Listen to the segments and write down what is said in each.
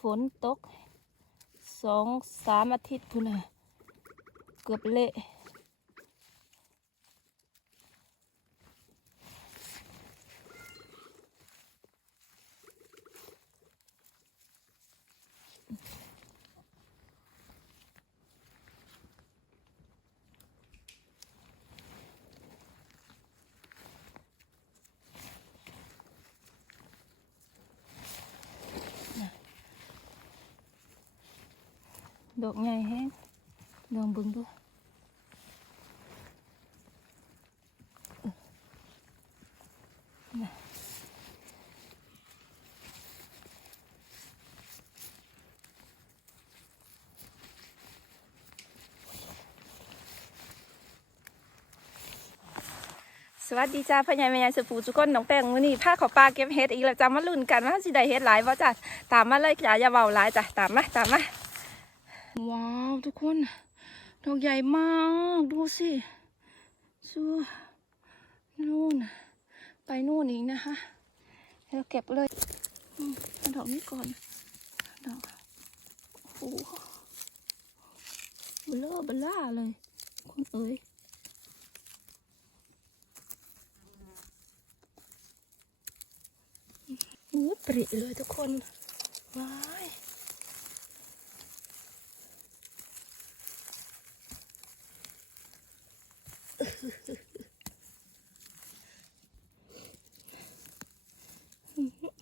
ฝนตกสองสามอาทิตย์พุ่นน่ะ เกือบเละ ดอกใหญ่แห้งลองเบิ่งดูสวัสดีจ้าพ่อใหญ่แม่ใหญ่สุปูทุกคนน้องแป้งมือนี้าขอปลาเก็บเห็ดอีกแล้วจ้ามาลุ้นกันว่าสิได้เห็ดหลายบ่จ้ะตามมาเลยจ้าอย่าเบาหลายจ้ะตามมาตามมา ว้าวทุกคนดอกใหญ่มากดูสิสัวนู่น ไปนู่นอีกนะคะเราเก็บเลยอืมเอาดอกนี้ก่อนดอกโอ้โหเบลอเบล่าเลยคุณเอ๋ยอู้ปริเลยทุกคนว้าย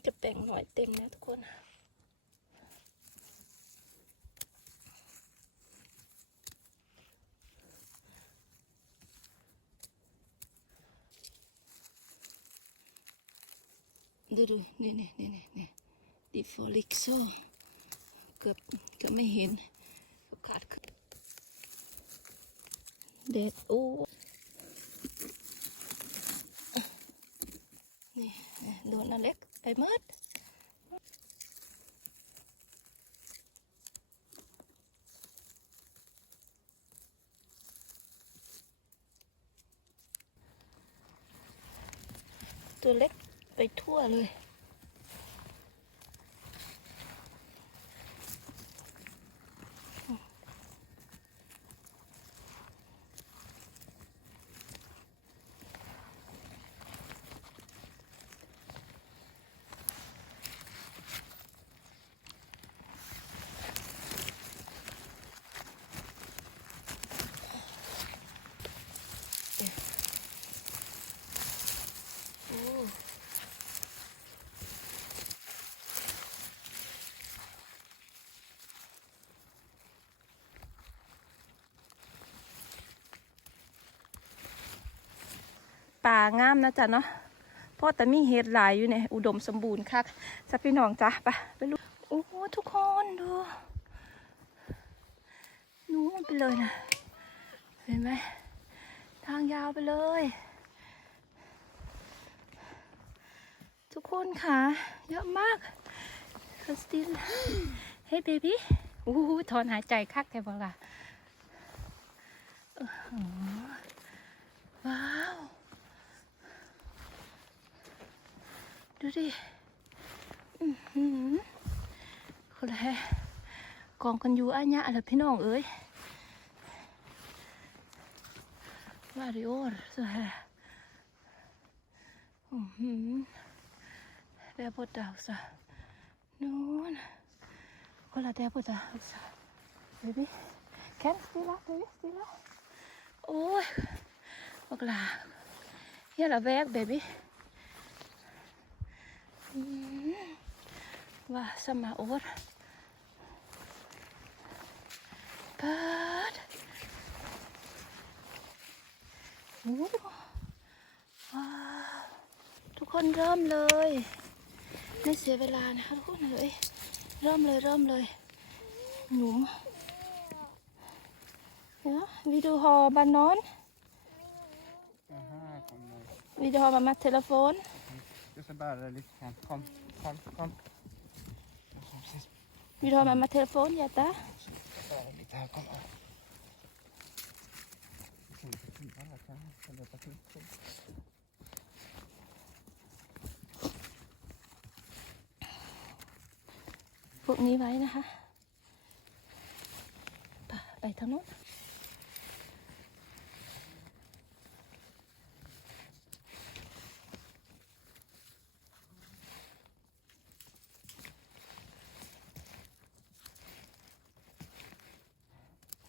จะแบ่งหน่อยเต็มแล้วทุกคนดูดูนี่นี่นี่นี่นี่ดิฟอลิกโซเกือบเกือบไม่เห็นเกือบขาดขึ้นเด็ดโอ้ นี่โดนอเล็กไปหมดตัวเล็กไปทั่วเลย โอ้ ป่างามนะจ๊ะเนาะเพราะแต่มีเห็ดหลายอยู่เนี่ยอุดมสมบูรณ์คักจ้ะพี่น้องจ้ะไปไปลูกโอ้ทุกคนดูนู้นไปเลยนะเห็นไหมทางยาวไปเลย ทุกคนค่ะ เยอะมากคริสตินเฮ้ยเบบี้อู้ถอนหายใจคักแกบอกล่ะอื้อหือว้าว ดูดิคนอะไรกองกันอยู่อ้ายะอะไรพี่น้องเอ้ยมาริโอสวยอืมแต่ปวดเดาวซะนู่นคนละเดี๋ยวปวดเดาวซะเบบี้แขนสติละเบบี้สติละโอ้ยบอกลาเฮียละแวกเบบี้าวทุกคนเริ่มเลย ไม่เสียเวลานะคะทุกคนเลย เริ่มเลยเริ่มเลย หนุ่มเนาะวิดีโอบ้านนอน Aha, kom nu. วิดีโอมามาเทเลโฟน Jag ska bära dig lite grann. Kom, kom, kom. Jag ska precis วิดีโอมามาเทเลโฟนอย่าตา bära dig lite här. Kom. Jag tror inte knivarna kan kan löpa till. Kom. พวกนี้ไว้นะคะไปไปทางโน้น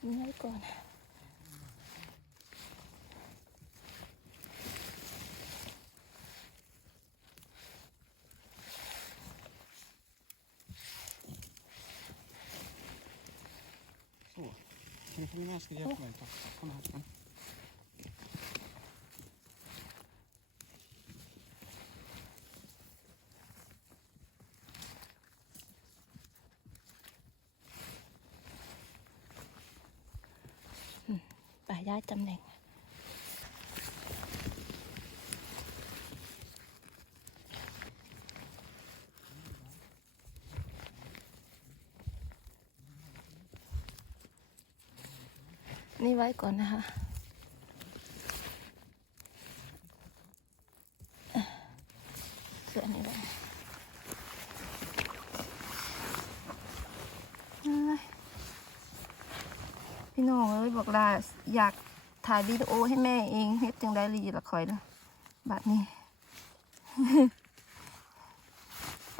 นี่ไว้ก่อน Så. Kan du komma med? Jag ska hjälpa dig. ta- Kom här. Kom. ไปย้ายตำแห นี่ไว้ก่อนนะคะ เสื้อนี่ไว้เอ้ยพี่น้องเอ้ยบอกลาอยากถ่ายวิดีโอให้แม่เองเฮ็ดจังได้รีละคอยละบัดนี้ ไป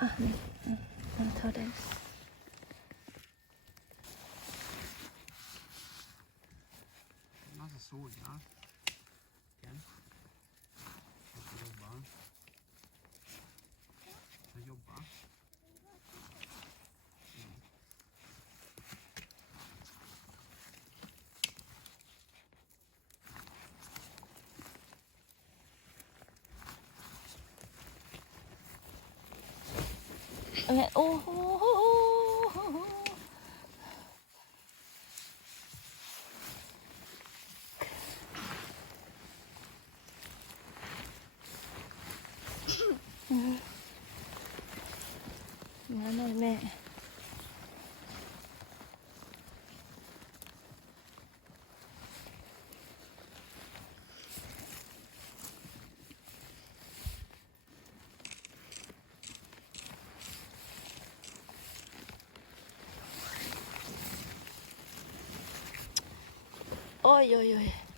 อ้ยแม่ไม่คนละ sitter på min svärd. Gang att de är helt nilla. Jag tog bum lite. โอ้โหมาหน่อยแม่ Oj, oj, oj.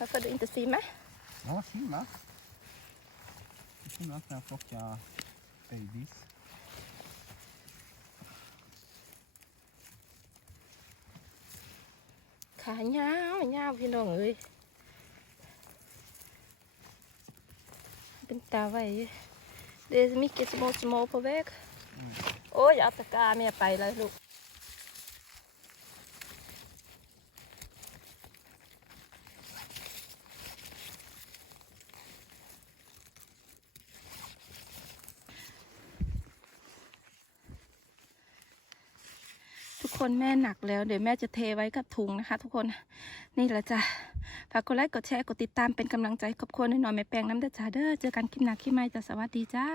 Varför du inte simma? Ja, simma. Jag simmar inte när jag plockar babys. ขายาวๆยาวพี่น้องเอ้ยเป็นตาไว้อยู่ Det är mycket små små på väg โอ้ยเอาตะกร้าแม่ไปแล้วลูก คนแม่หนักแล้วเดี๋ยวแม่จะเทไว้กับถุงนะคะ ทุกคนนี่แหละจ้ะฝากกดไลค์กดแชร์กดติดตามเป็นกำลังใจขอบคุณหน่อยแม่แปลงน้ำเด้อจ้าเด้อเจอกันคลิปหน้าคลิปใหม่จ้ะสวัสดีจ้า